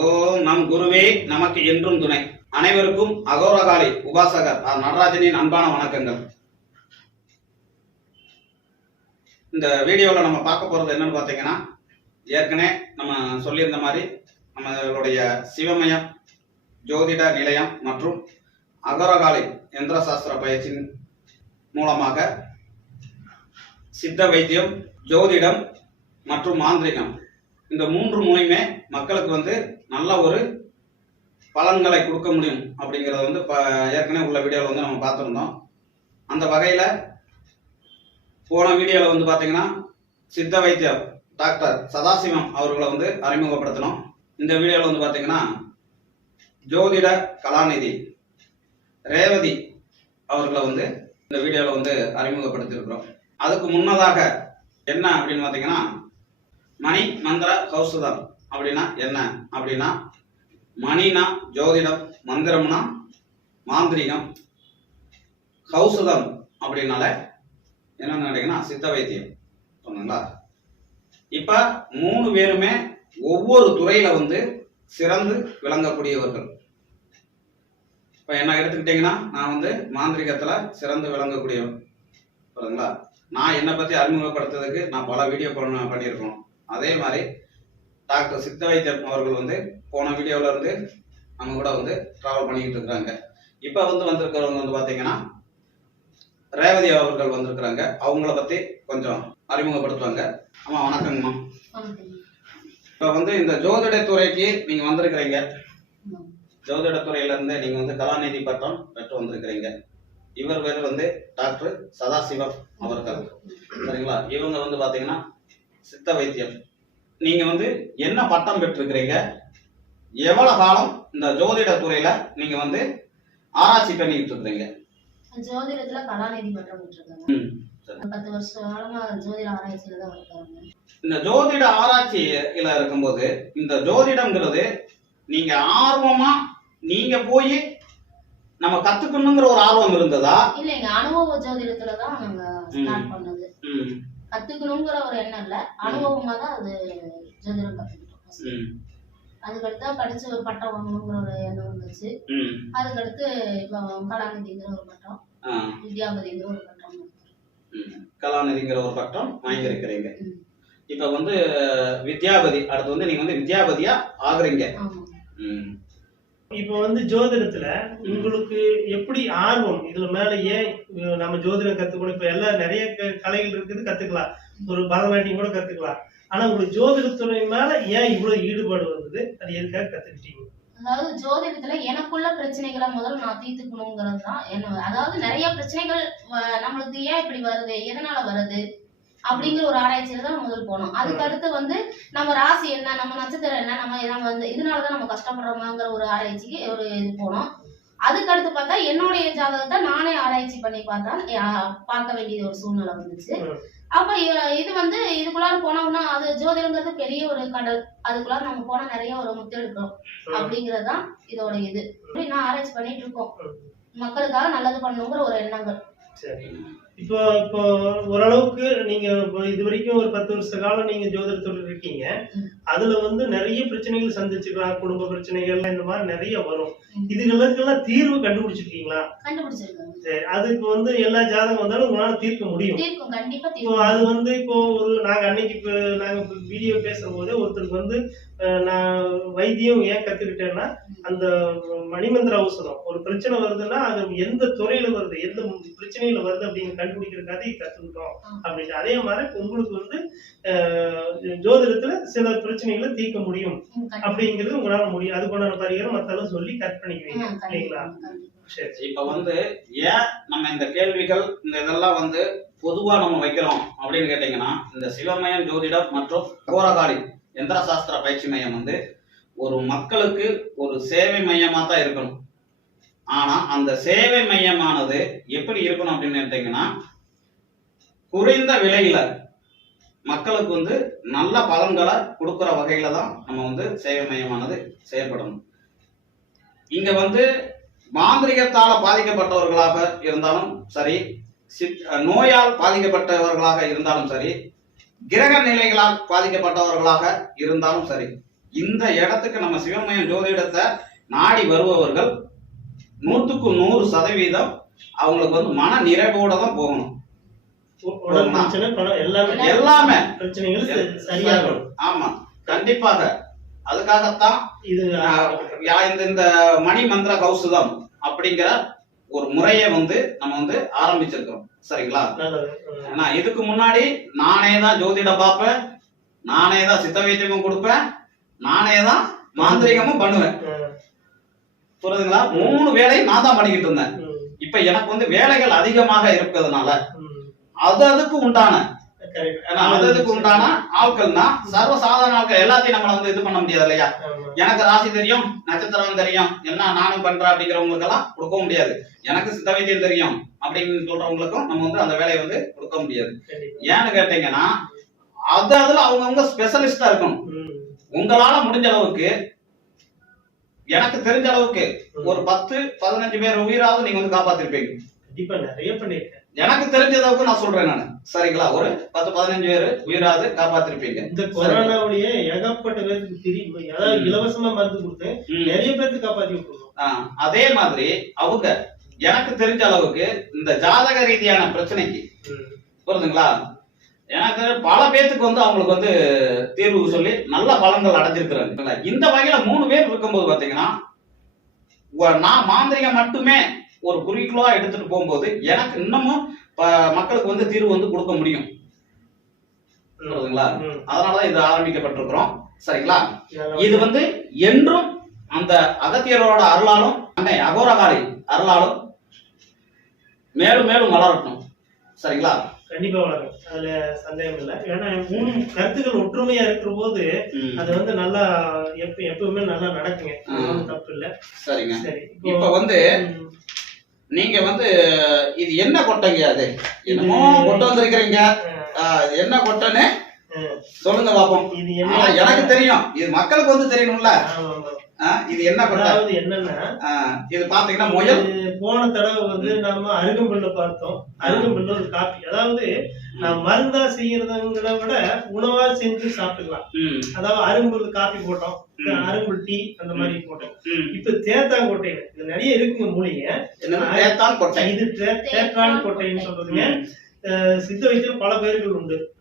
ஓம் நம் குருவே நமக்கு என்றும் துணை. அனைவருக்கும் அகோரகாலி உபாசகர் ஆர் நடராஜனின் அன்பான வணக்கங்கள். இந்த வீடியோவில் நம்ம பார்க்க போறது என்னன்னு பார்த்தீங்கன்னா ஏற்கனவே நம்ம சொல்லியிருந்த மாதிரி நம்மளுடைய சிவமயம் ஜோதிட நிலையம் மற்றும் அகோரகாலி எந்திரசாஸ்திர பயிற்சியின் மூலமாக சித்த வைத்தியம் ஜோதிடம் மற்றும் மாந்திரிகம். இந்த மூன்று மூலியுமே மக்களுக்கு வந்து நல்ல ஒரு பலன்களை கொடுக்க முடியும் அப்படிங்கிறத வந்து ஏற்கனவே உள்ள வீடியோவில் வந்து நம்ம பார்த்துருந்தோம். அந்த வகையில் போன வீடியோவில் வந்து பார்த்தீங்கன்னா சித்த வைத்தியர் டாக்டர் சதாசிவம் அவர்களை வந்து அறிமுகப்படுத்தணும் இந்த வீடியோவில் வந்து பார்த்தீங்கன்னா ஜோதிட கலாநிதி ரேவதி அவர்களை வந்து இந்த வீடியோவில் வந்து அறிமுகப்படுத்தியிருக்கிறோம். அதுக்கு முன்னதாக என்ன அப்படின்னு பார்த்தீங்கன்னா மணி மந்திர கௌசுதம் அப்படின்னா என்ன? அப்படின்னா மணினா ஜோதிடம் மந்திரம்னா மாந்திரிகம் கௌசுதம் அப்படின்னால என்னன்னு கேட்டீங்கன்னா சித்த வைத்தியம். சொன்னீங்களா இப்ப மூணு பேருமே ஒவ்வொரு துறையில வந்து சிறந்து விளங்கக்கூடியவர்கள். இப்ப என்ன எடுத்துக்கிட்டீங்கன்னா நான் வந்து மாந்திரிகத்துல சிறந்து விளங்கக்கூடியவன். புரியுதுங்களா நான் என்னை பத்தி அறிமுகப்படுத்துறதுக்கு நான் பல வீடியோ பண்ண பண்ணியிருக்கோம் அதே மாதிரி டாக்டர் சித்த வைத்தியம் அவர்கள் வந்து போன வீடியோவில் இருந்து நம்ம கூட வந்து ட்ராவல் பண்ணிக்கிட்டு இருக்கிறாங்க. இப்போ வந்து வந்திருக்கிறவங்க வந்து பார்த்தீங்கன்னா ரேவதி அவர்கள் வந்திருக்கிறாங்க. அவங்கள பற்றி கொஞ்சம் அறிமுகப்படுத்துவாங்க. ஆமாம் வணக்கங்கம்மா. இப்போ வந்து இந்த ஜோதிட துறைக்கு நீங்கள் வந்திருக்கிறீங்க. ஜோதிட துறையிலேருந்து நீங்கள் வந்து கலாநிதி பட்டம் பெற்று வந்திருக்கிறீங்க. இவர் பேர் வந்து டாக்டர் சதாசிவம் அவர்கள். சரிங்களா? இவங்க வந்து பார்த்தீங்கன்னா சித்த வைத்தியம். நீங்க வந்து என்ன பட்டம் பெற்றிருக்கிறீங்க? எவ்வளவு காலம் இந்த ஜோதிட துறையில நீங்க வந்து ஆராய்ச்சி பண்ணிட்டு இருக்கிறீங்க? ஜோதிடத்துல கலாநிதி பட்டம். பத்து வருஷ காலமா ஜோதிட ஆராய்ச்சியில தான் இருக்காங்க. இந்த ஜோதிட ஆராய்ச்சியில இருக்கும்போது இந்த ஜோதிடம்ங்கிறது நீங்க ஆர்வமா நீங்க போய் நம்ம கத்துக்கணுங்கிற ஒரு ஆர்வம் இருந்ததா? இல்லைங்க அனுபவ ஜோதிடத்துல தான் நாங்க ஸ்டார்ட் பண்ணது. கத்துக்கணுங்கிற ஒரு எண்ணம் இல்ல. அனுபவமா தான் அது ஜோதிடம் கத்துக்கிட்டோம். அதுக்கடுத்து தான் படிச்சு ஒரு பட்டம் வாங்கணுங்கிற ஒரு எண்ணம் வந்துச்சு. அதுக்கடுத்து இப்போ கலாநிதிங்கிற ஒரு பட்டம் வித்யாபதிங்கிற ஒரு பட்டம் ம். கலாநிதிங்கிற ஒரு பட்டம் வாங்கியிருக்கிறீங்க. இப்ப வந்து வித்யாபதி அடுத்து வந்து நீங்க வந்து வித்யாபதியா ஆகுறீங்க. இப்போ வந்து ஜோதிடத்துல உங்களுக்கு எப்படி ஆர்வம்? இதுல மேல ஏன் நம்ம ஜோதிடம் கத்துக்கணும்? இப்ப எல்லாம் நிறைய க- கலைகள் இருக்குது கத்துக்கலாம். ஒரு பரதநாட்டியம் கூட கத்துக்கலாம். ஆனா உங்களுக்கு ஜோதிடத்துறை மேல ஏன் இவ்வளவு ஈடுபாடு வந்தது? அது எதுக்காக கத்துக்கிட்டீங்க? அதாவது ஜோதிடத்துல எனக்குள்ள பிரச்சனைகளை முதல்ல நான் தீர்த்துக்கணுங்கிறது தான் என்ன அதாவது நிறைய பிரச்சனைகள் நம்மளுக்கு ஏன் இப்படி வருது? எதனால வருது? அப்படிங்கிற ஒரு ஆராய்ச்சியில தான் முதல் போனோம். அதுக்கு அடுத்து வந்து நம்ம ராசி என்ன நம்ம நட்சத்திரம் என்ன நம்ம நம்ம வந்து இதனாலதான் நம்ம கஷ்டப்படுறோமாங்கிற ஒரு ஆராய்ச்சிக்கு ஒரு இது போனோம். அதுக்கு அடுத்து பார்த்தா என்னுடைய ஜாதகத்தை நானே ஆராய்ச்சி பண்ணி பார்த்தா பார்க்க வேண்டிய ஒரு சூழ்நிலை வந்துச்சு. அப்ப இது வந்து இதுக்குள்ளார போனோம்னா அது ஜோதிடங்கிறது பெரிய ஒரு கடல். அதுக்குள்ளார நம்ம போனா நிறைய ஒரு முத்தெடுக்கிறோம் அப்படிங்கிறது தான் இதோட இது. இப்படி நான் ஆராய்ச்சி பண்ணிட்டு இருக்கோம். மக்களுக்காக நல்லது பண்ணணுங்கிற ஒரு எண்ணங்கள். சரி. இப்போ இப்போ ஓரளவுக்கு நீங்க இது வரைக்கும் ஒரு பத்து வருஷ காலம் நீங்க ஜோதிடத்தோட இருக்கீங்க. அதுல வந்து நிறைய பிரச்சனைகள் சந்திச்சுக்கலாம். குடும்ப பிரச்சனைகள் இந்த மாதிரி நிறைய வரும். இதுகளுக்கெல்லாம் தீர்வு கண்டுபிடிச்சிருக்கீங்களா? கண்டுபிடிச்சிருக்காங்க சரி அதுக்கு வந்து எல்லா ஜாதகம் வந்தாலும் உங்களால தீர்க்க முடியும். தீர்க்கும் கண்டிப்பா இப்போ தீர்க்கும். அது வந்து இப்போ ஒரு நாங்க அன்னைக்கு இப்போ நாங்க வீடியோ பேசும்போது ஒருத்தருக்கு வந்து அஹ், நான் வைத்தியம் ஏன் கத்துக்கிட்டேன்னா அந்த மணிமந்திர ஔஷதம். ஒரு பிரச்சனை வருதுன்னா அது எந்த துறையில வருது எந்த பிரச்சனையில வருது அப்படின்னு கண்டுபிடிக்கிறதுக்காக கத்துக்கிட்டோம் அப்படின்ட்டு. அதே மாதிரி இப்ப உங்களுக்கு வந்து அஹ், ஜோதிடத்துல சில பிரச்சனைகளை தீர்க்க முடியும் ம், கண்டிப்பா. அப்படிங்கிறது உங்களால முடியும். அதுக்குண்டான பரிகாரம் மத்தெல்லாம் சொல்லி கட் ம், பண்ணிக்குவீங்க கண்டிப்பா, இல்லைங்களா? கண்டிப்பா. சரி இப்ப வந்து ஏன் நம்ம இந்த கேள்விகள் இந்த இதெல்லாம் வந்து பொதுவா நம்ம வைக்கிறோம் அப்படின்னு கேட்டீங்கன்னா இந்த சிவமயம் ஜோதிடம் மற்றும் கோரகாடி எந்திர சாஸ்திர பயிற்சி மையம் வந்து ஒரு மக்களுக்கு ஒரு சேவை மையமா தான் இருக்கணும். ஆனா அந்த சேவை மையமானது எப்படி இருக்கணும் அப்படின்னு கேட்டீங்கன்னா குறைந்த விலையில மக்களுக்கு வந்து நல்ல பலன்களை கொடுக்குற வகையில தான் நம்ம வந்து சேவை மையமானது செயல்படணும். இங்க வந்து மாந்திரிகத்தால பாதிக்கப்பட்டவர்களாக இருந்தாலும் சரி நோயால் பாதிக்கப்பட்டவர்களாக இருந்தாலும் சரி கிரக நிலைகளால் பாதிக்கப்பட்டவர்களாக இருந்தாலும் சரி இந்த இடத்துக்கு நம்ம சிவமயம் ஜோதிடத்தை நாடி வருபவர்கள் நூற்றுக்கு நூறு சதவீதம் அவங்களுக்கு வந்து மன நிறைவோட தான் போகணும். எல்லாமே பிரச்சனைகள் ஆமா கண்டிப்பாக. அதுக்காகத்தான் இது இந்த இந்த மணி மந்திர கௌசுதம் அப்படிங்கிற ஒரு முறையை வந்து நம்ம வந்து ஆரம்பிச்சிருக்கிறோம் சரிங்களா. ஏன்னா இதுக்கு முன்னாடி நானே தான் ஜோதிடம் பார்ப்பேன் நானே தான் சித்த வைத்தியமும் கொடுப்பேன் நானே தான் மாந்திரிகமும் பண்ணுவேன். புரியுதுங்களா மூணு வேலையும் நான் தான் பண்ணிக்கிட்டு இருந்தேன். இப்ப எனக்கு வந்து வேலைகள் அதிகமாக இருக்கிறதுனால. அது அதுக்கு உண்டான உண்டான ஆட்கள் தான் சர்வ சாதாரண ஆட்கள். எல்லாத்தையும் நம்மள வந்து இது பண்ண முடியாது இல்லையா. எனக்கு ராசி தெரியும் நட்சத்திரம் தெரியும் எல்லாம் நானும் பண்றேன் அப்படிங்கிறவங்களுக்கு எல்லாம் கொடுக்க முடியாது. எனக்கு சித்த வைத்தியம் தெரியும் அப்படின்னு சொல்றவங்களுக்கும் நம்ம வந்து அந்த வேலையை வந்து கொடுக்க முடியாது. ஏன்னு கேட்டீங்கன்னா அது அதுல அவங்கவுங்க ஸ்பெஷலிஸ்டா இருக்கணும். உங்களால முடிஞ்ச அளவுக்கு எனக்கு தெரிஞ்ச அளவுக்கு ஒரு பத்து பதினஞ்சு பேர் உயிராவது நீங்க வந்து காப்பாத்திருப்பீங்க. கண்டிப்பா நிறைய பண்ணிருக்கேன் எனக்கு தெரிஞ்ச அளவுக்கு நான் சொல்றேன் நான். சரிங்களா? ஒரு பத்து பதினஞ்சு பேர் உயிராவது காப்பாத்திருப்பீங்க. இந்த கொரோனாவிலேயே ஏகப்பட்ட பேருக்கு தெரியும் அதாவது. இலவசமா மருந்து கொடுத்து. நிறைய பேருக்கு காப்பாத்தி விட்டுருக்கோம். ஆ, அதே மாதிரி அவங்க எனக்கு தெரிஞ்ச அளவுக்கு இந்த ஜாதக ரீதியான பிரச்சனைக்கு. புரியுதுங்களா எனக்கு பல பேத்துக்கு வந்து அவங்களுக்கு வந்து தீர்வு சொல்லி நல்ல பலன்கள் அடைஞ்சிருக்கிறாங்க. இந்த வகையில மூணு பேர் இருக்கும்போது பாத்தீங்கன்னா நான் மாந்திரிகம் மட்டுமே ஒரு குறிக்கோளா எடுத்துட்டு போகும்போது எனக்கு இன்னமும் மக்களுக்கு வந்து தீர்வு வந்து கொடுக்க முடியும். அதனாலதான் இது ஆரம்பிக்கப்பட்டிருக்கிறோம். சரிங்களா? இது வந்து என்றும் அந்த அகத்தியரோட அருளாலும் அன்னை அகோரகாரி அருளாலும் மேலும் மேலும் வளரட்டும். சரிங்களா? கண்டிப்பா வளரும். அதுல சந்தேகம் இல்லை. ஏன்னா மூணு கருத்துக்கள் ஒற்றுமையா இருக்கிற போது அது வந்து நல்லா எப்ப எப்பவுமே நல்லா நடக்குங்க. தப்பு இல்ல. சரிங்க. சரி. இப்ப வந்து நீங்க வந்து இது என்ன கொட்டைங்க அது? என்னமோ கொண்டு வந்திருக்கிறீங்க. என்ன கொட்டைன்னு. சொல்லுங்க பாப்போம். எனக்கு தெரியும். இது மக்களுக்கு வந்து தெரியணும்ல. இது என்ன கொட்டை அதாவது என்னன்னா இது பாத்தீங்கன்னா முயல்? போன தடவை வந்து நம்ம அருகம்புல்ல பார்த்தோம். அருகம்புல்ல ஒரு காப்பி. அதாவது நான் மருந்தா செய்யறதுங்கிறத விட உணவா செஞ்சு சாப்பிட்டுக்கலாம். அதாவது அரும்புல் காப்பி போட்டோம். அரும்புல் டீ அந்த மாதிரி போட்டோம். இப்ப தேத்தாங்கொட்டையில இது நிறைய இருக்குங்க மூலிகை. தேத்தான் கொட்டை. இது தே- தேக்கான் கொட்டைன்னு சொல்றதுங்க. சித்த வைத்தியம் பல பேர்கள் உண்டு.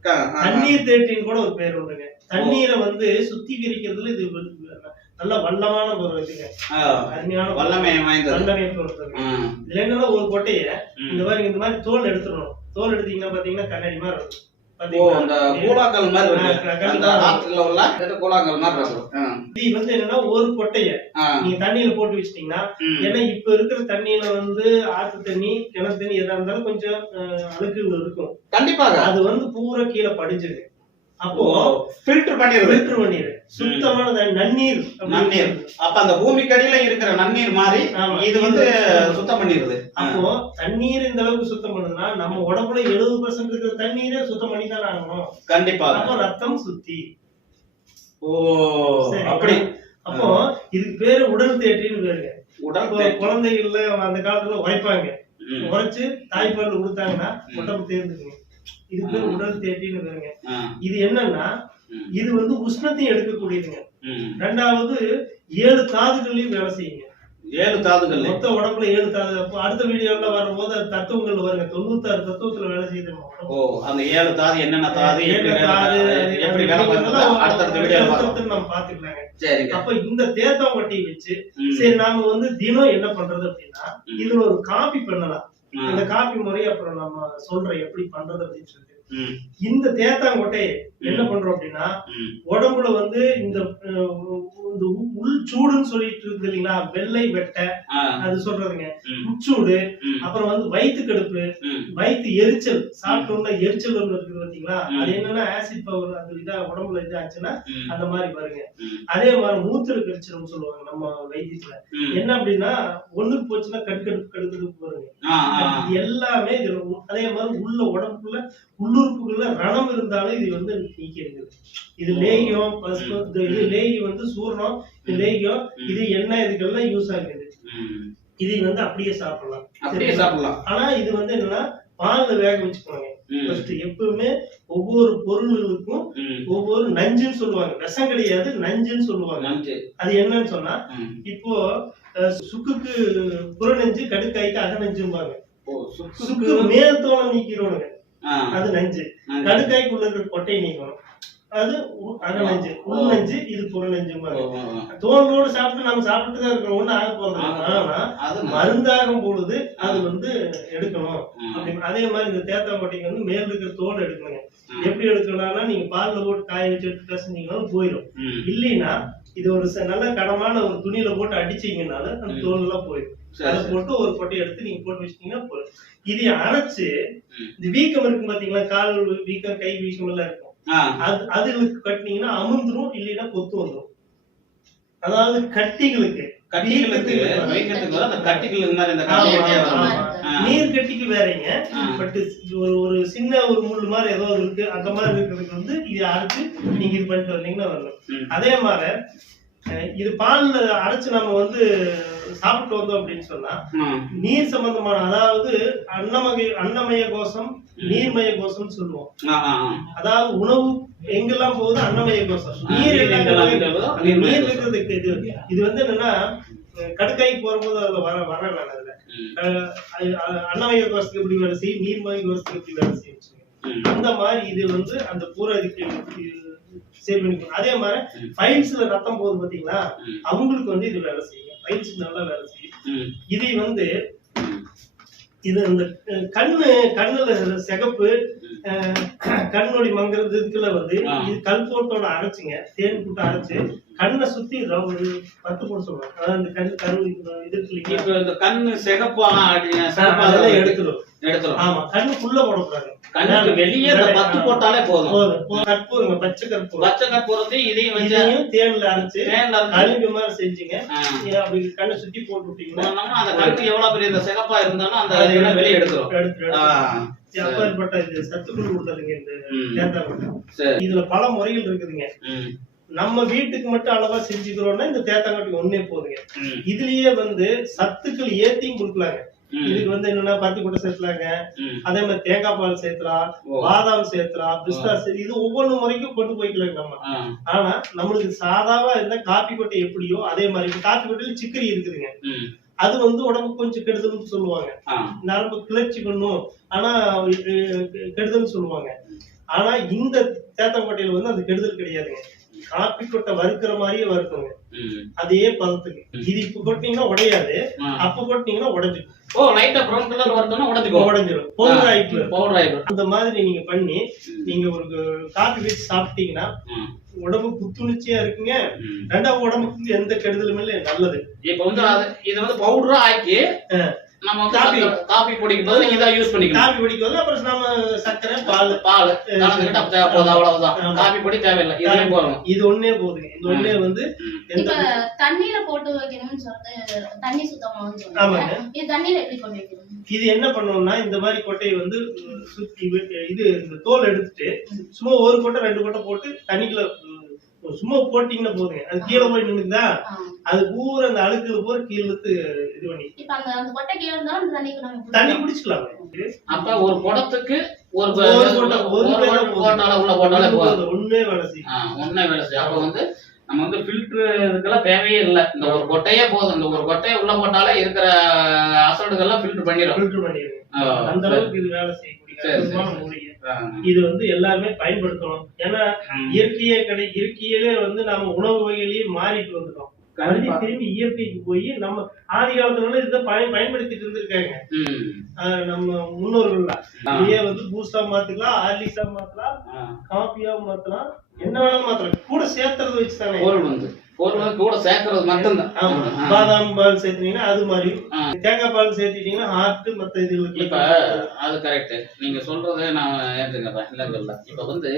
தண்ணீர் தேட்டின்னு கூட ஒரு பேர் உண்டுங்க. தண்ணீரை வந்து சுத்திகரிக்கிறதுல இது நல்ல வல்லமான ஒரு இதுங்க. அருமையான வல்லமை வல்லமை என்னன்னா ஒரு கொட்டைய. இந்த மாதிரி இந்த மாதிரி தோல் எடுத்துடணும். தோல் எடுத்தீங்கன்னா பாத்தீங்கன்னா கண்ணாடி மாதிரி இருக்கும். ஒரு கொட்டைய நீங்க தண்ணியில போட்டு வச்சிட்டீங்கன்னா. ஏன்னா இப்ப இருக்கிற தண்ணியில வந்து ஆத்து தண்ணி கிணறு தண்ணி எதா இருந்தாலும் கொஞ்சம் அஹ், அழுக்குகள் இருக்கும். கண்டிப்பாக. அது வந்து பூரா கீழே படிஞ்சிருக்கு அப்போ ஃபில்டர் பண்ணிடுது ஃபில்டர் பண்ணிடு சுத்தமான நன்னீர் நன்னீர். அப்ப அந்த பூமிக்கு அடியில இருக்கிற நன்னீர் மாதிரி. இது வந்து சுத்தம் பண்ணிடுது. அப்போ தண்ணீர் இந்த அளவுக்கு சுத்தம் பண்ணுதுன்னா நம்ம உடம்புல எழுபது பர்சன்ட் இருக்கிற தண்ணீரை சுத்தம் பண்ணி தானே ஆகணும். கண்டிப்பாக அப்போ ரத்தம் சுத்தி. ஓ. அப்படி. அப்போ இதுக்கு பேரு உடல் தேற்றின்னு பேருங்க உடல். குழந்தைகள்ல அந்த காலத்துல உரைப்பாங்க. ம், உரைச்சு தாய்ப்பால் கொடுத்தாங்கன்னா. உடம்பு தேர்ந்துக்குங்க. இது பேர். உடல் தேற்றின்னு பேருங்க. ஆ, இது என்னன்னா இது வந்து உஷ்ணத்தையும் எடுக்கக்கூடியதுங்க. ரெண்டாவது ஏழு தாதுகளையும் வேலை செய்யுங்க. ஏழு தாதுகள் மொத்த உடம்புல ஏழு தாது அடுத்த வீடியோல வரும்போது தத்துவங்கள் வருங்க. தொண்ணூத்தாறு தத்துவத்துல வேலை செய்யுது. ஓ அந்த ஏழு தாது என்னென்ன தாது எப்படி வேலை அடுத்தடுத்த வீடியோ வரும் அடுத்தடுத்து நம்ம பாத்துக்கலாங்க சரிங்க. அப்ப இந்த தேத்தாங்கொட்டையை வச்சு ம், சரி நாம வந்து தினம் என்ன பண்றது அப்படின்னா. இதுல ஒரு காப்பி பண்ணலாம். இந்த காப்பி முறை அப்புறம் நம்ம சொல்றேன் எப்படி பண்றது அப்படின்னு சொல்லிட்டு இந்த தேத்தாங்கொட்டையை என்ன பண்றோம் அப்படின்னா உடம்புல வந்து இந்த உள் சூடுன்னு சொல்லிட்டு இருக்கு இல்லைங்களா? வெள்ளை வெட்டை அது சொல்றதுங்க. ம், அப்புறம் வந்து வயிற்று கடுப்பு வயிற்று எரிச்சல் சாப்பிட்ட உடனே எரிச்சல் ஒண்ணு இருக்குது பாத்தீங்களா. அது என்னன்னா ஆசிட் பவர் அது இதா உடம்புல இது ஆச்சுன்னா ம், அந்த மாதிரி வருங்க. அதே மாதிரி மூத்திர கரிச்சலும் சொல்லுவாங்க நம்ம வைத்தியத்துல. என்ன அப்படின்னா ஒண்ணுக்கு போச்சுன்னா கடுக்கடுப்பு கடுக்கடுப்பு வருங்க. எல்லாமே அதே மாதிரி உள்ள உடம்புக்குள்ள உள்ளுறுப்புகள்ல ரணம் இருந்தாலும் இது வந்து நீக்கி இருக்குது இது. லேகியம் இது லேகி வந்து சூர்ணம் இது லேகியம் இது எண்ணெய் இதுக்கெல்லாம் யூஸ் ஆகுது. இது வந்து அப்படியே சாப்பிடலாம். அப்படியே சாப்பிடலாம். ஆனா இது வந்து என்னன்னா பால்ல வேக வச்சுக்கோங்க ஃபர்ஸ்ட் எப்பவுமே ஒவ்வொரு பொருளுக்கும். ஒவ்வொரு நஞ்சுன்னு சொல்லுவாங்க. விஷம் கிடையாது நஞ்சுன்னு சொல்லுவாங்க. அது என்னன்னு சொன்னா. இப்போ சுக்குக்கு புறநெஞ்சு கடுக்காய்க்கு அகநஞ்சும்பாங்க. சுக்கு மேல் தோலை நீக்கிறோனுங்க ஆ, அது நஞ்சு. கடுக்காய்க்குள்ள இருக்கிற கொட்டையை நீக்கணும் அது உ- அகநஞ்சு உள் நஞ்சு. இது ஓ. தோலோடு சாப்பிட்டு நம்ம சாப்பிட்டு தான் இருக்கிறோம் ஒண்ணு ஆக போறது. ஆனா அது. மருந்தாகும் பொழுது அது வந்து எடுக்கணும். ம், அப்படி அதே மாதிரி இந்த தேத்தாங்கொட்டைக்கு வந்து மேல் இருக்கிற தோல் எடுக்கணுங்க. எப்படி எடுக்கணும்னா நீங்க பால்ல போட்டு காய வச்சு எடுத்து பிசைஞ்சீங்கனாலும் போயிடும். இல்லைன்னா இது ஒரு நல்ல கனமான ஒரு துணியில போட்டு அடிச்சீங்கனாலும் அந்த. தோல் எல்லாம் போயிடும் அதை. போட்டு ஒரு கொட்டையை எடுத்து நீங்க போட்டு வச்சிட்டீங்கன்னா போதும் இதை அரைச்சு ம். இந்த வீக்கம் இருக்கு பாத்தீங்களா கால் வீக்கம் கை வீக்கம் எல்லாம் இருக்கும் அது அதுகளுக்கு கட்டினீங்கன்னா அமுந்துரும் இல்லைன்னா கொத்து வந்துரும் அதாவது கட்டிகளுக்கு கட்டிகளுக்கு வர அந்த கட்டிகளுக்கு மாதிரி இந்த. நீர் கட்டிக்கு வேறங்க. பட் ஒரு ஒரு சின்ன ஒரு முள் மாதிரி ஏதோ இருக்கு அந்த மாதிரி இருக்கிறதுக்கு வந்து இது அரைச்சு நீங்க இது பண்ணிட்டு வந்தீங்கன்னா வரணும். அதே மாதிரி இது பால்ல அரைச்சு நம்ம வந்து சாப்பிட்டு வந்தோம் அப்படின்னு சொன்னா. நீர் சம்பந்தமான அதாவது அன்னமய அன்னமய கோஷம் நீர்மய கோஷம் சொல்லுவோம். அதாவது உணவு எங்கெல்லாம் போகுது அன்னமய கோஷம் நீர் நீர். இருக்கிறதுக்கு இது இது வந்து என்னன்னா கடுக்காய்க்கு போகும்போது அதுல வர வர நான் அதுல அன்னமய கோஷத்துக்கு எப்படி வேலை செய்யும் நீர்மய கோஷத்துக்கு எப்படி வேலை செய்யும். அந்த மாதிரி இது வந்து அந்த பூரா இதுக்கு சரி பண்ணிக்கணும் அதே மாதிரி. ஃபைல்ஸ்ல ரத்தம் போகுது பாத்தீங்களா. அவங்களுக்கு வந்து இது வேலை செய்யும் ஃபைல்ஸ் நல்லா வேலை செய்யும். இதை வந்து. இது இந்த கண்ணு கண்ணுல சிகப்பு கண்ணொடி மங்கிறது இதுக்குள்ள வந்து. இது கல்போட்டோட அரைச்சுங்க தேன் போட்டு அரைச்சு கண்ணை சுத்தி ரவு- பத்து போட சொல்லுவாங்க. அதாவது இந்த கண் கரு இது இருக்கு? இப்ப இந்த கண்ணு சிகப்பா அதெல்லாம் எடுத்துடும் எடுத்துரும். ஆமா கண்ணுக்குள்ள போடக்கூடாது. கண்ணுக்கு வெளியே இந்த பத்து போட்டாலே போதும். போதும். கற்பூரங்க பச்சை கற்பூரம். பச்சை கற்பூரத்தையும் இதையும் வச்சு தேன்ல அரைச்சு தேன்ல கழுகு மாதிரி செஞ்சுங்க. அப்படி கண்ணை சுத்தி போட்டு விட்டீங்கன்னா அந்த கண்ணு எவ்வளவு பெரிய இந்த சிகப்பா இருந்தாலும் அந்த வெளியே எடுத்துரும். எடுத்து ஆ, எடுத்து அப்பாற்பட்ட இது சத்துக்குள் உள்ளதுங்க இந்த இதுல பல முறைகள் இருக்குதுங்க. நம்ம வீட்டுக்கு மட்டும் அளவா செஞ்சுக்கிறோம்னா இந்த தேத்தாங்கட்டி ஒண்ணே போதுங்க. இதுலயே வந்து சத்துக்கள் ஏத்தியும் கொடுக்கலாங்க. இதுக்கு வந்து என்னன்னா பருத்தி கொட்டை சேர்த்துலாங்க. அதே மாதிரி தேங்காய் பால் சேர்த்தலாம் பாதாம் சேர்த்தலாம் பிஸ்தா இது ஒவ்வொரு முறைக்கும் கொண்டு போய்க்கலாங்க நம்ம. ஆனா நம்மளுக்கு சாதாவா இருந்தா காப்பி கொட்டை எப்படியோ அதே மாதிரி காப்பி கொட்டையில சிக்கரி இருக்குதுங்க. அது வந்து உடம்புக்கு கொஞ்சம் கெடுதல்னு சொல்லுவாங்க. நரம்பு கிளர்ச்சி பண்ணும். ஆனா கெடுதல்னு சொல்லுவாங்க. ஆனா இந்த தேத்தங்கொட்டையில வந்து அந்த கெடுதல் கிடையாதுங்க. காப்பி கொட்டை வறுக்கிற மாதிரியே வறுக்குங்க ம். அதே பதத்துக்கு. இது இப்ப கொட்டினீங்கன்னா உடையாது. அப்ப கொட்டினீங்கன்னா உடைஞ்சிடும் ஓ லைட்டா ப்ரௌன் கலர் வரதுன்னா உடச்சுக்கோ உடைஞ்சிரும். பவுடர் ஆயிட்டு பவுடர் ஆயிடும் அந்த மாதிரி நீங்க பண்ணி நீங்க ஒரு காப்பி வச்சு சாப்பிட்டீங்கன்னா உடம்பு புத்துணர்ச்சியா இருக்குங்க. ரெண்டாவது உடம்புக்கு எந்த கெடுதலும் இல்லை. நல்லது. இப்ப வந்து இது வந்து பவுடரா ஆக்கி. நம்ம காபி. சக்கரை- காபி பொடிக்கு பதிலா இதை யூஸ் பண்ணிக்கணும். காப்பி குடிக்கிறது அப்புறம் நம்ம சர்க்கரை பால். பால். கலந்துக்கிட்டு அப்ப தேவைப்படாது அவ்வளவுதான். காபி பொடி தேவையில்லை. இதுவே போதும். இது ஒண்ணே போதுங்க இது ஒண்ணே வந்து இப்ப தண்ணியில போட்டு வைக்கணும்னு சொல்லிட்டு தண்ணி சுத்தமாகும்னு சொல்லுவாங்க. இது தண்ணியில எப்படி போட்டு வைக்கணும்? இது என்ன பண்ணணும்னா இந்த மாதிரி கொட்டையை வந்து சுத்தி இது இந்த தோல் எடுத்துட்டு சும்மா ஒரு கொட்டை ரெண்டு கொட்டை போட்டு தண்ணிக்குள்ள சும்மா போட்டீங்கன்னா போதுங்க அது கீழே போய் ஆ. அது பூரா அந்த அழுக்குல பூரா கீழே இழுத்து இது பண்ணி. தண்ணி. குடிச்சுக்கலாம். அப்ப ஒரு குடத்துக்கு ஒரு. ஒண்ணே வேலை செய்யும். ஒண்ணே வேலை செய்யும். அப்ப வந்து நம்ம வந்து ஃபில்டர் இதுக்கெல்லாம் தேவையே இல்லை. இந்த ஒரு கொட்டையே போதும். இந்த ஒரு கொட்டையை உள்ள போட்டாலே இருக்கிற அசடுகள்லாம் ஃபில்டர் பண்ணிடும் ஃபில்டர் பண்ணிடுங்க ஆ, அந்த அளவுக்கு இது வேலை செய்யக்கூடிய இது வந்து எல்லாருமே பயன்படுத்தணும். ஏன்னா. இயற்கையே கிடை இயற்கையிலே வந்து நம்ம உணவு வகையிலேயே மாறிட்டு வந்துட்டோம். கண்டிப்பா. திரும்பி இயற்கைக்கு போய் நம்ம ஆதி காலத்துல இதை பயன் பயன்படுத்திட்டு இருந்திருக்காங்க. நம்ம முன்னோர்கள்லாம். ஆ. இதையே வந்து பூஸ்டா மாத்திக்கலாம் ஹார்லிக்ஸா மாத்தலாம் ஆ. காஃபியா மாத்தலாம் என்ன வேணாலும் மாத்தலாம். கூட சேர்த்துறது வச்சு தானே வந்து கூட சேர்க்கறது மட்டும்தான். பாதாம் பால் சேர்த்தீங்கன்னா அது மாதிரி. தேங்காய் பால் சேர்த்துட்டீங்கன்னா ஹார்ட் மத்த இதுகளுக்கு இப்ப அது கரெக்ட் நீங்க சொல்றதை நான் ஏற்றுக்கிறேன் இல்லைங்க இல்ல இப்ப வந்து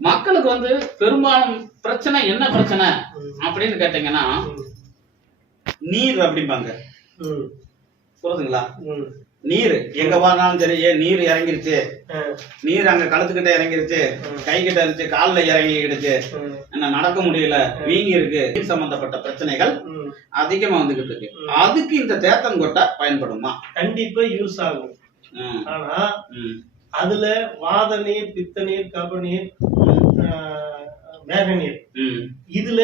மக்களுக்கு வந்து பெரும்பாலும் பிரச்சனை என்ன பிரச்சனை. அப்படின்னு கேட்டீங்கன்னா. நீர் அப்படிம்பாங்க. ம். நீர். எங்க போனாலும் சரி ஏன் நீர் இறங்கிருச்சு. நீர் அங்க கழுத்துக்கிட்ட இறங்கிருச்சு. கை கிட்ட இருந்துச்சு கால்ல இறங்கிக்கிடுச்சு. என்ன நடக்க முடியல. வீங்கி இருக்கு. நீர் சம்பந்தப்பட்ட பிரச்சனைகள். அதிகமா வந்துகிட்டு இருக்கு. அதுக்கு இந்த தேத்தங்கொட்டை பயன்படுமா? கண்டிப்பா யூஸ் ஆகும். ஆனா அதுல வாத நீர் பித்த நீர் கப நீர் மேக நீர். இதுல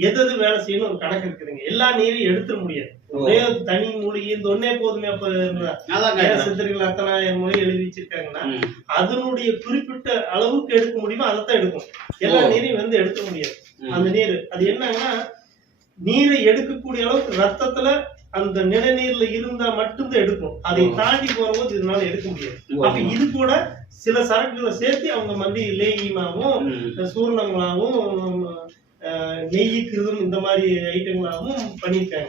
எது எது வேலை செய்யணும் ஒரு கணக்கு இருக்குதுங்க எல்லா நீரையும் எடுத்துட முடியாது. ஒரே தனி மூலிகை இந்த ஒன்னே போதுமே அப்ப. சித்தர்கள் அத்தனாயிரம் மொழி எழுதி வச்சிருக்காங்கன்னா. அதனுடைய குறிப்பிட்ட அளவுக்கு எடுக்க முடியுமோ அதைத்தான் எடுக்கும் எல்லா. நீரையும் வந்து எடுக்க முடியாது. அந்த நீர் அது என்னங்கன்னா நீரை எடுக்கக்கூடிய அளவுக்கு ரத்தத்துல அந்த நிலநீர்ல இருந்தா மட்டும்தான் எடுக்கும் அதை. தாண்டி போகும்போது இதனால எடுக்க முடியாது. அப்ப இது கூட சில சரக்குகளை சேர்த்து அவங்க மண்டி லேகியமாகவும் ம். நெய் கிருதம் இந்த மாதிரி ஐட்டங்களாகவும் பண்ணியிருக்காங்க.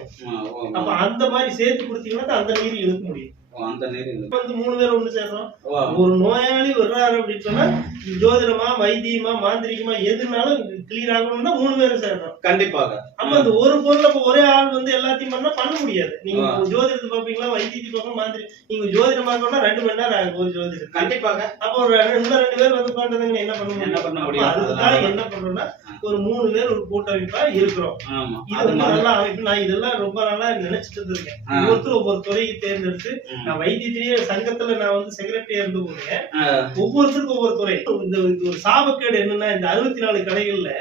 அப்ப அந்த மாதிரி சேர்த்து கொடுத்தீங்கன்னா அந்த நீர் எடுக்க முடியும். அந்த வந்து மூணு பேர் ஒண்ணு சேர்றோம். ஒரு நோயாளி வர்றாரு அப்படின்னு சொன்னா ஜோதிடமா வைத்தியமா மாந்திரிகமா எதுனாலும் கிளியர் ஆகணும்னா மூணு பேரும் சேர்றோம். கண்டிப்பாக. அப்ப அந்த ஒரு பொருள் அப்ப ஒரே ஆள் வந்து எல்லாத்தையும் பண்ணா பண்ண முடியாது. நீங்க. ஜோதிடத்தை பாப்பீங்களா வைத்தியத்தை பார்க்க மாந்திரி நீங்க ஜோதிடம் பார்க்கணும்னா ரெண்டு மணி நேரம் ஆகும் ஒரு ஜோதிடம் கண்டிப்பாக. அப்போ ஒரு ரெண்டு ரெண்டு பேர் வந்து உட்காந்துருந்தாங்க என்ன பண்ண முடியும்? என்ன பண்ண முடியும்? அதனால- என்ன பண்றோம்னா ஒரு மூணு பேர் ஒரு கூட்டமைப்பா இருக்கிறோம். இது அமைப்பு நான் இதெல்லாம் ரொம்ப நாளா நினைச்சிட்டு இருந்திருக்கேன். ஒவ்வொருத்தரும் ஒவ்வொரு துறையை தேர்ந்தெடுத்து. நான் வைத்தியத்திலேயே சங்கத்துல நான் வந்து செக்ரட்டரியா இருந்து போனேன். ஒவ்வொருத்தருக்கும் ஒவ்வொரு துறை. இந்த ஒரு சாபக்கேடு என்னன்னா இந்த அறுபத்தி நாலு கடைகள்ல.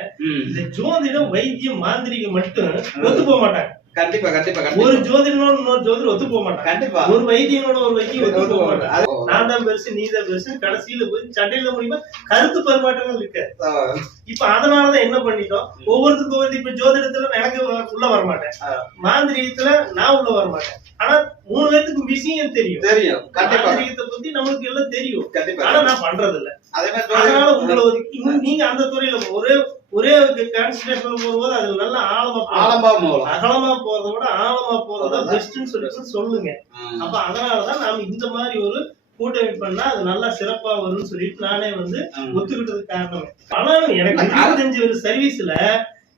இந்த ஜோதிடம் வைத்தியம் மாந்திரிகம் மட்டும் ஒத்து போக மாட்டாங்க. கண்டிப்பா கண்டிப்பா ஒரு ஜோதிடனோட இன்னொரு ஜோதிடர் ஒத்து போக மாட்டாங்க. கண்டிப்பா. ஒரு வைத்தியனோட ஒரு வைத்தியம் ஒத்து போக மாட்டாங்க. நான் தான் பெருசு நீ தான் பெருசு கடைசியில போய் சண்டையில முடியுமா? கருத்து பரிமாற்றங்கள் இருக்கு. இப்ப அதனாலதான் என்ன பண்ணிட்டோம்? ஒவ்வொருத்தருக்கும் ஒவ்வொரு இப்ப ஜோதிடத்துல எனக்கு உள்ள வர மாட்டேன் ஆ. மாந்திரிகத்துல நான் உள்ள வர மாட்டேன் ஆனா மூணு பேத்துக்கு விஷயம் தெரியும். தெரியும் கண்டிப்பா. மாந்திரிகத்தை பத்தி நம்மளுக்கு எல்லாம் தெரியும். கண்டிப்பா. ஆனா நான் பண்றது இல்ல அதனால உங்களை ஒதுக்கி நீங்க அந்த துறையில ஒரே ஒரே கான்சன்ட்ரேஷன் போகும்போது அது நல்லா ஆழமா. ஆலம்பா மூலம் அகலமா போறதை விட ஆழமா போறதா பெஸ்ட்னு சொல்லி சொல்லுங்க. அப்ப அதனாலதான் நாம இந்த மாதிரி ஒரு கூட்டமைப்பு பண்ணா அது நல்லா சிறப்பா வரும்னு சொல்லிட்டு நானே வந்து. ஒத்துக்கிட்டதுக்கு காரணமே ஆனாலும் எனக்கு இருபத்தஞ்சு வருஷம் சர்வீஸ்ல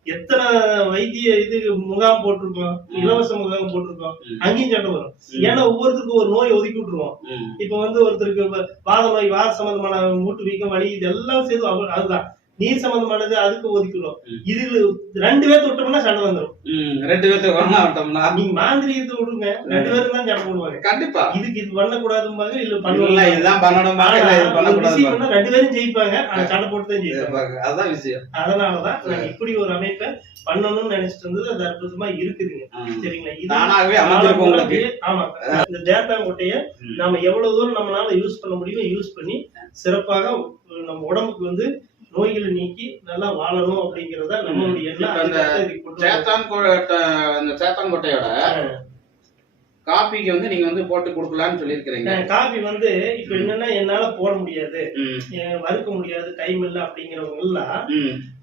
எத்தனை வைத்திய இது முகாம் போட்டிருக்கோம். இலவச முகாம் போட்டிருக்கோம். அங்கேயும் சண்டை வரும். ஏன்னா ஒவ்வொருத்தருக்கும் ஒரு நோய் ஒதுக்கி விட்டுருவோம். இப்ப வந்து ஒருத்தருக்கு வாத நோய் வாத சம்பந்தமான மூட்டு வீக்கம் வலி இதெல்லாம் சேர்த்து அவ- அதுதான் நீர் சம்பந்தமானது அதுக்கு ஒதுக்கிடும் ம். இதுல ரெண்டு பேர் தொட்டோம்னா சண்டை வந்துடும். ரெண்டு பேர்த்துக்கு வாங்க விட்டோம்னா நீங்க மாந்திரிகத்தை விடுங்க. ரெண்டு பேரும் தான் சண்டை போடுவாங்க. கண்டிப்பா. இதுக்கு இது பண்ணக்கூடாதும்பாங்க இல்ல பண்ணலாம் இதுதான் பண்ணணும் இது பண்ணக்கூடாது ரெண்டு பேரும் ஜெயிப்பாங்க ஆனா சண்டை போட்டு தான் ஜெயிப்பாங்க. அதான் விஷயம். அதனாலதான் நாங்க இப்படி ஒரு அமைப்பை பண்ணணும்னு நினைச்சிட்டு இருந்தது. அது அற்புதமா இருக்குதுங்க. சரிங்களா? இது ஆமா. இந்த டேட்டா கொட்டைய ம். நாம எவ்வளவு தூரம் நம்மளால யூஸ் பண்ண முடியுமோ யூஸ் பண்ணி சிறப்பாக நம்ம உடம்புக்கு வந்து நோய்களை நீக்கி நல்லா வாழணும் அப்படிங்கறத நம்மளுடைய கொண்டு வரணும். சேத்தான் கோட்டை இந்த காப்பிக்கு வந்து நீங்க வந்து போட்டு கொடுக்கலாம்னு சொல்லியிருக்கிறீங்க காபி வந்து இப்ப என்னன்னா என்னால போட முடியாது ம். அஹ் வறுக்க முடியாது டைம் இல்ல அப்படிங்கிறவங்க எல்லாம்.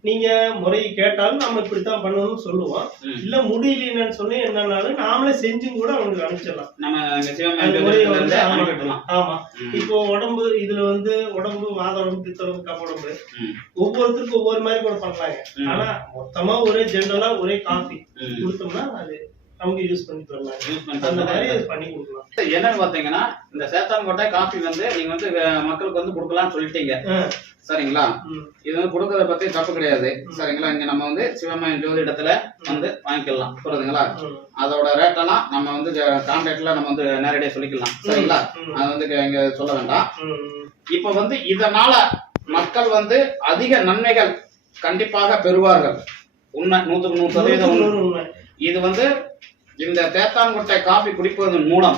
நீங்க முறையை கேட்டாலும் நம்ம இப்படித்தான் பண்ணணும்னு சொல்லுவோம். இல்ல முடியலன்னு சொன்னேன் என்னன்னாலும் நாமளே செஞ்சும் கூட அவங்களுக்கு அனுப்பிச்சிடலாம் நம்ம ஆமா. இப்போ உடம்பு இதுல வந்து உடம்பு வாத உடம்பு பித்த உடம்பு கப உடம்பு. ஒவ்வொருத்தருக்கும் ஒவ்வொரு மாதிரி கூட பண்ணலாங்க ம். ஆனா மொத்தமா ஒரே ஜென்ரலா ஒரே காஃபி. கொடுத்தோம்னா அது அவங்க யூஸ் பண்ணி தரலாம். யூஸ் அந்த பண்றது மாதிரி பண்ணி கொடுக்கலாம். என்னன்னு பாத்தீங்கன்னா இந்த சேத்தான்கோட்டை காஃபி வந்து நீங்க வந்து மக்களுக்கு வந்து கொடுக்கலாம்னு சொல்லிட்டீங்க. சரிங்களா? இது வந்து கொடுக்கறத பத்தி தப்பு கிடையாது. சரிங்களா? இங்க நம்ம வந்து சிவமயம் ஜோதிடத்துல வந்து வாங்கிக்கலாம். புரியுதுங்களா? அதோட ரேட்டெல்லாம் நம்ம வந்து கான்டாக்ட்ல நம்ம வந்து நேரடியா சொல்லிக்கலாம். சரிங்களா? அது வந்து இங்க- சொல்ல வேண்டாம். இப்ப வந்து இதனால மக்கள் வந்து அதிக நன்மைகள் கண்டிப்பாக பெறுவார்கள். உண்மை. நூத்துக்கு நூறு சதவீதம். இது வந்து இந்த தேத்தான்கொட்டை காபி குடிப்பதன் மூலம்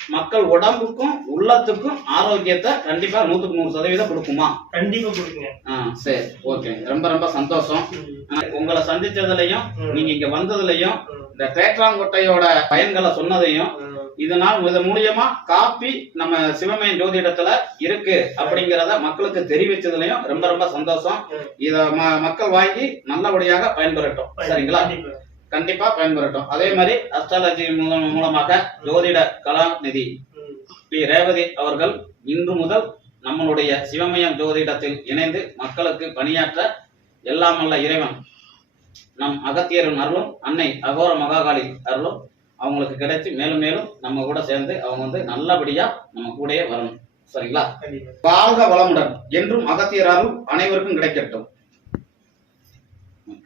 மக்கள் உடம்புக்கும் உள்ளத்துக்கும் ஆரோக்கியத்தை கண்டிப்பா நூத்துக்கு நூறு சதவீதம் கொடுக்குமா? கண்டிப்பா கொடுக்குங்க ஆ, சரி ஓகே. ரொம்ப ரொம்ப சந்தோஷம். உங்களை சந்திச்சதுலயும் நீங்க இங்க வந்ததுலயும் இந்த தேற்றாங்கொட்டையோட பயன்களை சொன்னதையும். இதனால் இது மூலியமா காப்பி நம்ம சிவமயம் ஜோதிடத்துல இருக்கு அப்படிங்கறத மக்களுக்கு தெரிவிச்சதுலயும் ரொம்ப ரொம்ப சந்தோஷம். இத மக்கள் வாங்கி நல்லபடியாக பயன்பெறட்டும். சரிங்களா? கண்டிப்பா. பயன்பெறட்டும் அதே மாதிரி அஸ்ட்ராலஜி மூலம் மூலமாக ஜோதிட கலாநிதி பி. ரேவதி அவர்கள் இன்று முதல் நம்மளுடைய சிவமயம் ஜோதிடத்தில் இணைந்து மக்களுக்கு பணியாற்ற எல்லாம் வல்ல இறைவன். நம் அகத்தியரின் அருளும் அன்னை அகோர மகாகாளி அருளும் அவங்களுக்கு கிடைச்சு மேலும் மேலும் நம்ம கூட சேர்ந்து அவங்க வந்து நல்லபடியா நம்ம கூடயே வரணும். சரிங்களா? வாழ்க வளமுடன். என்றும் அகத்தியர் அருள் அனைவருக்கும் கிடைக்கட்டும்.